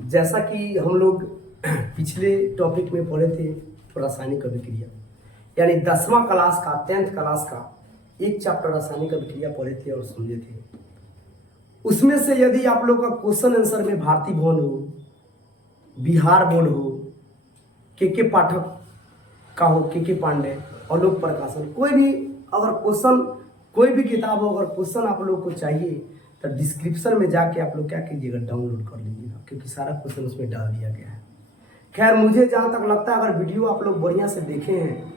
जैसा कि हम लोग पिछले टॉपिक में पढ़े थे रासायनिक अभिक्रिया, यानी 10वां क्लास का 10th क्लास का एक चैप्टर रासायनिक अभिक्रिया पढ़े थे और समझे थे। उसमें से यदि आप लोग का क्वेश्चन आंसर में भारती भवन हो, बिहार बोर्ड हो, के पाठक का हो, के पांडे, आलोक प्रकाशन, कोई भी अगर क्वेश्चन, कोई भी किताब हो, अगर क्वेश्चन आप लोग को चाहिए तो डिस्क्रिप्शन में जाके आप लोग क्या कीजिएगा, डाउनलोड कर लीजिएगा, क्योंकि सारा क्वेश्चन उसमें डाल दिया गया है। खैर मुझे जहाँ तक लगता है अगर वीडियो आप लोग बढ़िया से देखे हैं,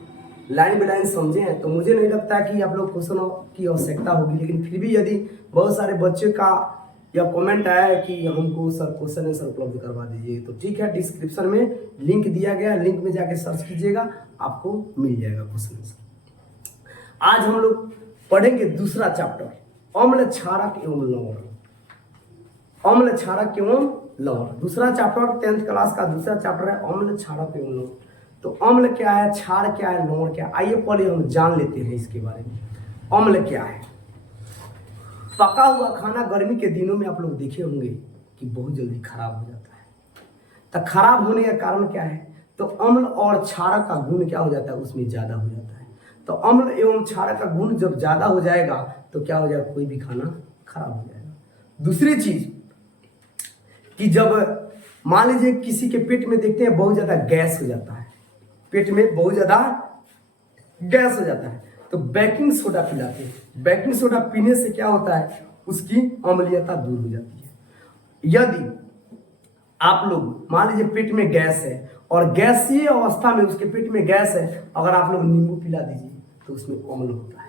लाइन बाय लाइन समझे हैं, तो मुझे नहीं लगता कि आप लोग क्वेश्चन की आवश्यकता होगी। लेकिन फिर भी यदि बहुत सारे बच्चे का या कमेंट आया है कि हमको सर क्वेश्चन आंसर उपलब्ध करवा दीजिए, तो ठीक है, डिस्क्रिप्शन में लिंक दिया गया है, लिंक में जाके सर्च कीजिएगा, आपको मिल जाएगा क्वेश्चन आंसर। आज हम लोग पढ़ेंगे दूसरा चैप्टर, अम्ल क्षारक एवं लवण। अम्ल क्षारक एवं लवण दूसरा चैप्टर 10th क्लास का दूसरा चैप्टर है, अम्ल क्षारक एवं लवण। तो अम्ल क्या है, क्षार क्या है, लवण क्या है, आइए पहले हम जान लेते हैं इसके बारे में। अम्ल क्या है? पका हुआ खाना गर्मी के दिनों में आप लोग देखे होंगे कि बहुत जल्दी खराब हो जाता है। तो खराब होने का कारण क्या है? तो अम्ल और क्षारक का गुण क्या हो जाता है, उसमें ज्यादा हो जाता है। तो अम्ल एवं क्षारक का गुण जब ज्यादा हो जाएगा तो क्या हो जाएगा, कोई भी खाना खराब हो जाएगा। दूसरी चीज कि जब मान लीजिए किसी के पेट में देखते हैं बहुत ज्यादा गैस हो जाता है, पेट में बहुत ज्यादा गैस हो जाता है, तो बेकिंग सोडा पिलाते हैं। बेकिंग सोडा पीने से क्या होता है, उसकी अम्लीयता दूर हो जाती है। यदि आप लोग मान लीजिए पेट में गैस है और गैसीय अवस्था में उसके पेट में गैस है, अगर आप लोग नींबू पिला दीजिए तो उसमें अम्ल होता है।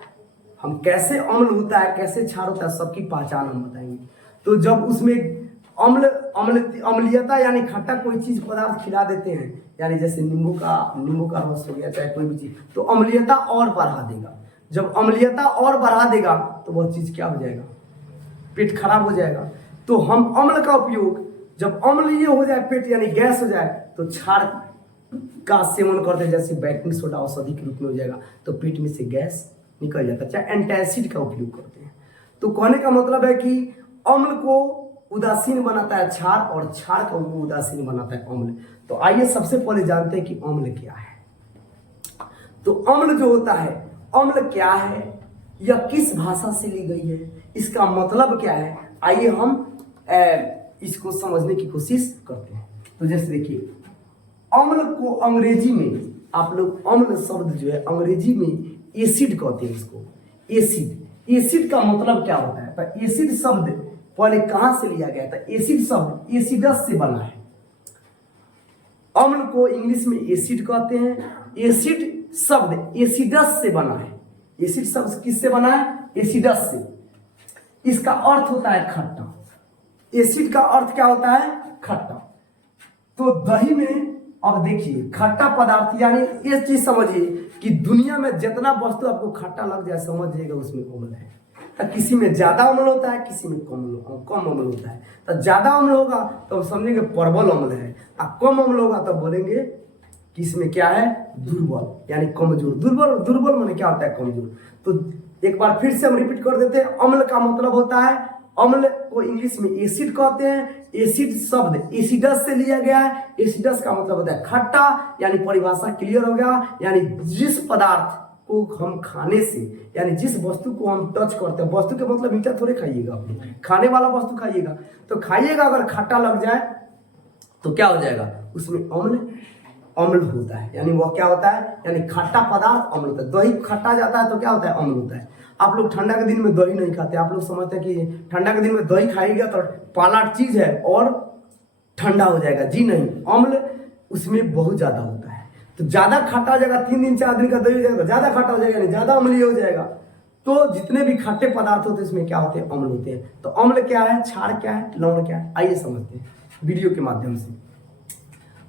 हम कैसे अम्ल होता है, कैसे क्षार होता है, सबकी पहचान हम बताएंगे। तो जब उसमें अम्लीयता यानी खट्टा कोई चीज पदार्थ खिला देते हैं, यानी जैसे नींबू का रस हो गया, चाहे कोई भी चीज, तो अम्लीयता और बढ़ा देगा। जब अम्लीयता और बढ़ा देगा तो वह चीज क्या हो जाएगा, पेट खराब हो जाएगा। तो हम अम्ल का उपयोग, जब अम्लीय हो जाए पेट यानी गैस हो जाए, तो क्षार का सेवन करते हैं, जैसे बेकिंग सोडा औषधि के रूप में हो जाएगा, तो पेट में से गैस निकल जाता है। चाहे एंटासिड का उपयोग करते हैं। तो कहने का मतलब है कि अम्ल को उदासीन बनाता है क्षार, और क्षार को उदासीन बनाता है अम्ल। तो आइए सबसे पहले जानते हैं कि अम्ल क्या है। तो अम्ल जो होता है, अम्ल क्या है, यह किस भाषा से ली गई है, इसका मतलब क्या है, आइए हम इसको समझने की कोशिश करते हैं। तो जैसे देखिए, अम्ल को अंग्रेजी में आप लोग, अम्ल शब्द जो है अंग्रेजी में एसिड कहते हैं इसको। एसिड, एसिड का मतलब क्या होता है? तो एसिड शब्द पहले कहां से लिया गया था? एसिड शब्द एसिडस से बना है। अम्ल को इंग्लिश में एसिड कहते हैं। एसिड शब्द एसिडस से बना है। एसिड शब्द किससे बना है? एसिडस से। इसका अर्थ होता है खट्टा। एसिड का अर्थ क्या होता है? खट्टा। तो दही में, अब देखिए, खट्टा पदार्थ, यानी ये चीज समझिए कि दुनिया में जितना वस्तु आपको खट्टा लग जाए, समझ जाइएगा उसमें अम्ल है। तो किसी में ज्यादा अम्ल होता है, किसी में कम अम्ल होता है। तो ज्यादा अम्ल होगा तो हम समझेंगे प्रबल अम्ल है, और कम अम्ल होगा तो बोलेंगे कि इसमें क्या है, दुर्बल, यानी कमजोर। दुर्बल माने क्या होता है? कमजोर। तो एक बार फिर से हम रिपीट कर देते हैं। अम्ल का मतलब होता है, अम्ल को इंग्लिश में एसिड कहते हैं। एसिड शब्द एसिडस से लिया गया है। एसिडस का मतलब होता है खट्टा, यानी परिभाषा क्लियर हो गया, यानी जिस पदार्थ को हम खाने से, यानी जिस वस्तु को हम टच करते हैं, वस्तु के मतलब मीठा थोड़े खाइएगा, आप खाने वाला वस्तु खाइएगा, तो खाइएगा, अगर खट्टा लग जाए तो क्या हो जाएगा, उसमें अम्ल होता है। यानी वह क्या होता है, यानी खट्टा पदार्थ अम्ल होता है। दही खट्टा जाता है तो क्या होता है, अम्ल होता है। आप लोग ठंडा के दिन में दही नहीं खाते, आप लोग समझते हैं कि ठंडा के दिन में दही खाएगा तो पाला चीज है और ठंडा हो जाएगा। जी नहीं, अम्ल उसमें बहुत ज्यादा होता है। तो ज्यादा खट्टा हो जाएगा, 3 दिन 4 दिन का दही हो जाएगा, ज्यादा खट्टा हो जाएगा, यानी ज्यादा अम्लीय हो जाएगा। तो जितने भी खट्टे पदार्थ होते हैं इसमें क्या होते हैं, अम्ल होते हैं। तो अम्ल क्या है, क्षार क्या है, लवण क्या है, आइए समझते हैं वीडियो के माध्यम से।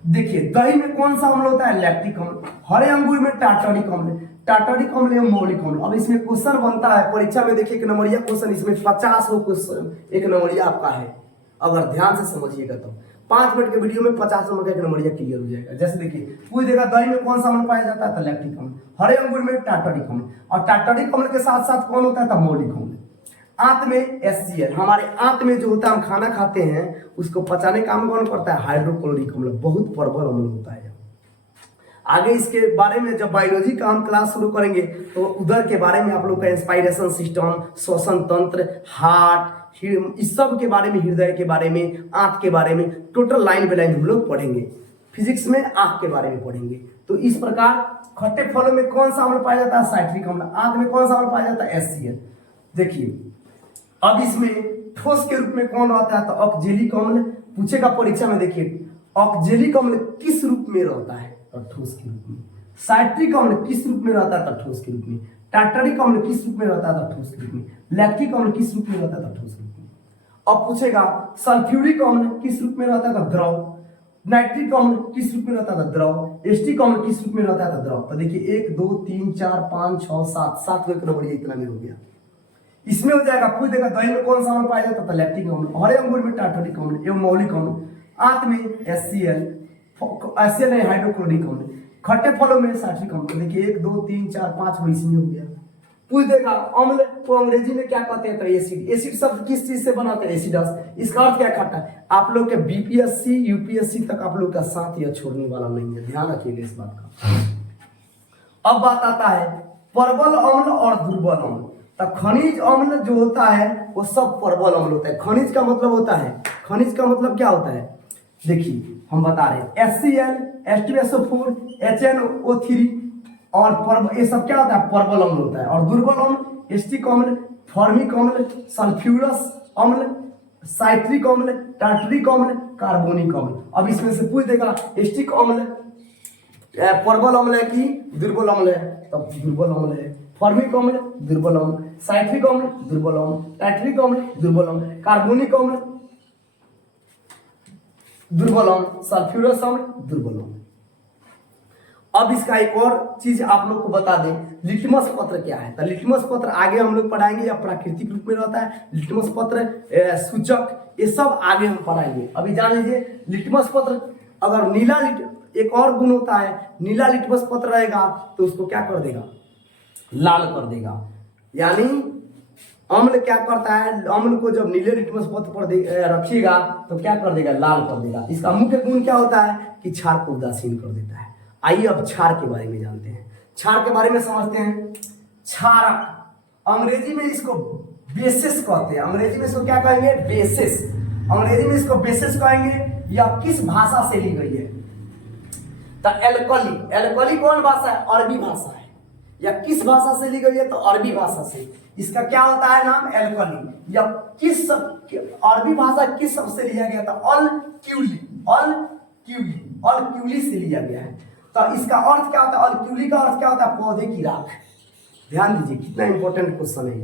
देखिए, दही में कौन सा अम्ल होता है, लैक्टिक अम्ल। हरे अंगूर में टार्टारिक अम्ल। टार्टारिक अम्ल एवं मौलिक अम्ल। अब इसमें क्वेश्चन बनता है परीक्षा में, देखिए 1 नंबरिया क्वेश्चन, इसमें 50 क्वेश्चन 1 नंबरिया आपका है, अगर ध्यान से समझिएगा तो 5 मिनट के वीडियो में 50 नंबर का 1 नंबरिया क्लियर हो जाएगा। जैसे देखिए, पूछ देगा दही में कौन सा अम्ल पाया जाता है, तो लैक्टिक अम्ल। हरे अंगूर में टार्टारिक अम्ल, और टार्टारिक अम्ल के साथ साथ कौन होता है, तो मौलिक अम्ल। आंत में HCl, हमारे आंत में जो होता है हम खाना खाते हैं उसको पचाने का काम कौन करता है? हाइड्रोक्लोरिक अम्ल, बहुत प्रबल अम्ल होता है। आगे इसके बारे में जब बायोलॉजी का हम क्लास शुरू करेंगे तो उधर के बारे में आप लोग का इंस्पायरेशन सिस्टम, श्वसन तंत्र, हार्ट, इस सब के बारे में, हृदय के बारे में, आंख के बारे में टोटल लाइन बाय लाइन हम लोग पढ़ेंगे। फिजिक्स में आंख के बारे में पढ़ेंगे। तो इस प्रकार खट्टे फलों में कौन सा अम्ल पाया जाता है? साइट्रिक अम्ल। आंख में कौन सा अम्ल पाया जाता है? HCl। देखिए अब इसमें ठोस के रूप में कौन रहता है? तो ऑक्जेलिक अम्ल पूछेगा परीक्षा में। देखिए ऑक्जेलिक अम्ल किस रूप में रहता है? तो ठोस के रूप में। साइट्रिक अम्ल किस रूप में रहता है? तो ठोस के रूप में। टार्टरिक अम्ल किस रूप में रहता है? तो ठोस के रूप में। लैक्टिक अम्ल किस रूप में रहता है? तो ठोस के रूप में। अब पूछेगा सल्फ्यूरिक अम्ल किस रूप में रहता है? तो द्रव। नाइट्रिक अम्ल किस रूप में रहता है? तो द्रव। एस्टिक अम्ल किस रूप में रहता है? तो द्रव। तो देखिए 1 2 3 4 5 6 7 को एक नंबर, ये इतना में हो गया। इसमें हो जाएगा। पूछ देगा दही में कौन सा अम्ल पाया जाता है? तो लैक्टिक अम्ल। हरे अंगूर में टार्टरिक अम्ल एवं मौलिक अम्ल। आंत में HCl नहीं, हाइड्रोक्लोरिक अम्ल। खट्टे फलों में साइट्रिक अम्ल। देखिए 1 2 3 4 5 को इसमें हो गया। पूछ देगा अम्ल को अंग्रेजी में क्या कहते हैं? तो एसिड। एसिड शब्द किस चीज से बनाते हैं? एसिडस। इसका अर्थ क्या खट्टा है? आप लोग के BPSC UPSC तक आप लोग का साथ यह छोड़ने वाला नहीं है, ध्यान रखिएगा इस बात का। अब बात आता है प्रबल अम्ल और दुर्बल अम्ल। तो खनिज अम्ल जो होता है वो सब प्रबल अम्ल होता है। खनिज का मतलब होता है, खनिज का मतलब क्या होता है? देखिए हम बता रहे हैं HCl, H2SO4, HNO3 और ये सब क्या होता है? प्रबल अम्ल होता है। और दुर्बल अम्ल एस्टिक अम्ल, फॉर्मिक अम्ल, सल्फ्यूरस अम्ल, साइट्रिक अम्ल, टार्टरिक अम्ल, कार्बोनिक अम्ल। अब इसमें से पूछ देगा एस्टिक अम्ल प्रबल अम्ल है कि दुर्बल अम्ल है? तब दुर्बल अम्ल है। फॉर्मिक अम्ल दुर्बल अम्ल, साइट्रिक अम्ल दुर्बल अम्ल, टार्टरिक अम्ल दुर्बल अम्ल, कार्बोनिक अम्ल दुर्बल अम्ल, सल्फ्यूरस अम्ल दुर्बल अम्ल। अब इसका एक और चीज आप लोग को बता दें, लिटमस पत्र क्या है? तो लिटमस पत्र आगे हम लोग पढ़ाएंगे, या प्राकृतिक रूप में रहता है लिटमस पत्र, सूचक, ये सब आगे हम पढ़ाएंगे। अभी जान लीजिए लिटमस पत्र अगर नीला एक और गुण होता है, नीला लिटमस पत्र रहेगा तो उसको क्या कर देगा? लाल कर देगा। यानी अम्ल क्या करता है? अम्ल को जब नीले लिटमस पत्र पर रखिएगा तो क्या कर देगा? लाल कर देगा। इसका मुख्य गुण क्या होता है? कि क्षार को उदासीन कर देता है। आइए अब क्षार के बारे में जानते हैं। क्षार के बारे में समझते हैं। क्षारक, अंग्रेजी में इसको बेसिस कहते हैं। अंग्रेजी में इसको क्या कहेंगे? बेसिस। अंग्रेजी में इसको बेसिस कहेंगे। यह किस भाषा से ली गई है? तो एल्कली। एल्कली कौन भाषा है? अरबी भाषा है। या किस भाषा से ली गई है? तो अरबी भाषा से। इसका क्या होता है नाम? एल्कली। या किस अरबी भाषा किस शब्द से लिया गया था? अल क्यूली। अल क्यूली, अल क्यूली से लिया गया है। तो इसका अर्थ क्या होता है? अल क्यूली का अर्थ क्या होता है? पौधे की राख। ध्यान दीजिए कितना इंपॉर्टेंट क्वेश्चन है।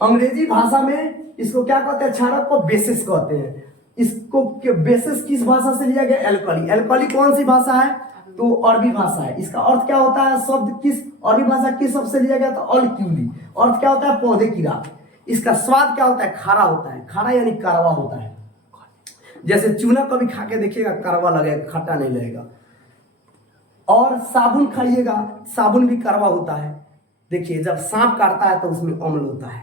अंग्रेजी भाषा में इसको क्या कहते हैं? क्षारक को बेसिस कहते हैं। इसको बेसिस किस भाषा से लिया गया? एल्कली। एल्कली कौन सी भाषा है? तो अरबी भाषा है। इसका अर्थ क्या होता है? शब्द किस अरबी भाषा किस शब्द से लिया गया? तो अल क्यूली। अर्थ क्या होता है? पौधे की राख। इसका स्वाद क्या होता है? खारा होता है। खारा यानी कड़वा होता है। जैसे चूना कभी खा के देखिएगा, कड़वा लगेगा, खट्टा नहीं लगेगा। और साबुन खाइएगा, साबुन भी कड़वा होता है। देखिए जब सांप काटता है तो उसमें अम्ल होता है।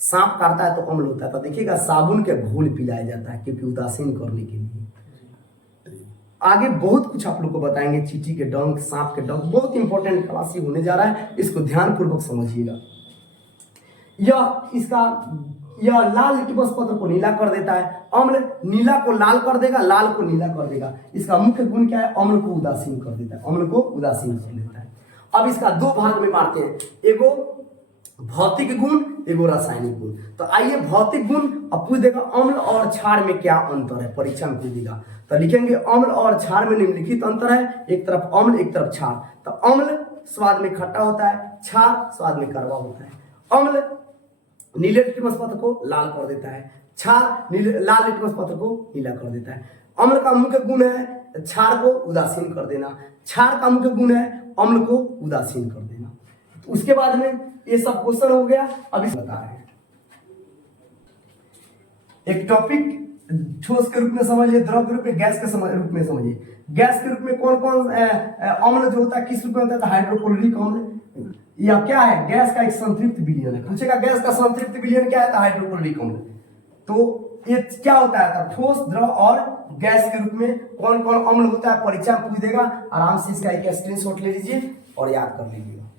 सांप काटता है तो अम्ल होता है। तो देखिएगा साबुन के घोल पिलाया जाता है क्योंकि उदासीन करने के लिए। आगे बहुत कुछ आप लोग को बताएंगे, चींटी के डंक, सांप के डंक, बहुत इंपॉर्टेंट क्लास ही होने जा रहा है। इसको ध्यान पूर्वक समझिएगा। यह लाल लिटमस पत्र को नीला कर देता है। अम्ल नीला को लाल कर देगा, लाल को नीला कर देगा। इसका मुख्य गुण क्या है? अम्ल को उदासीन कर देता है। अम्ल को उदासीन कर देता है। अब इसका दो भाग में बांटते हैं, एगो भौतिक गुण, एगो रासायनिक गुण। तो आइए भौतिक गुण। अब पूछ देगा अम्ल और क्षार में क्या अंतर है? परीक्षा में पूछ देगा तो लिखेंगे अम्ल और क्षार में निम्नलिखित अंतर है। एक तरफ अम्ल, एक तरफ क्षार। तो अम्ल स्वाद में खट्टा होता है, क्षार स्वाद में कड़वा होता है। अम्ल नीले लिटमस पत्र को लाल कर देता है, क्षार लाल लिटमस पत्र को नीला कर देता है। अम्ल का मुख्य गुण है क्षार को उदासीन कर देना, क्षार का मुख्य गुण है अम्ल को उदासीन कर देना। उसके बाद में ये सब क्वेश्चन हो गया। अभी बता रहे हैं एक टॉपिक, ठोस के रूप में समझिए, द्रव के रूप में, गैस के रूप में समझिए। गैस के रूप में कौन कौन अम्ल जो होता है किस रूप में होता है? हाइड्रोक्लोरिक अम्ल, या क्या है, गैस का एक संतृप्त विलयन है। पूछेगा गैस का संतृप्त विलयन क्या है, तो हाइड्रोक्लोरिक अम्ल। तो ये क्या होता है, तो ठोस, द्रव और गैस के रूप में कौन कौन अम्ल होता है, परीक्षा में पूछ देगा। आराम से इसका एक स्क्रीनशॉट ले लीजिए और याद कर लीजिएगा।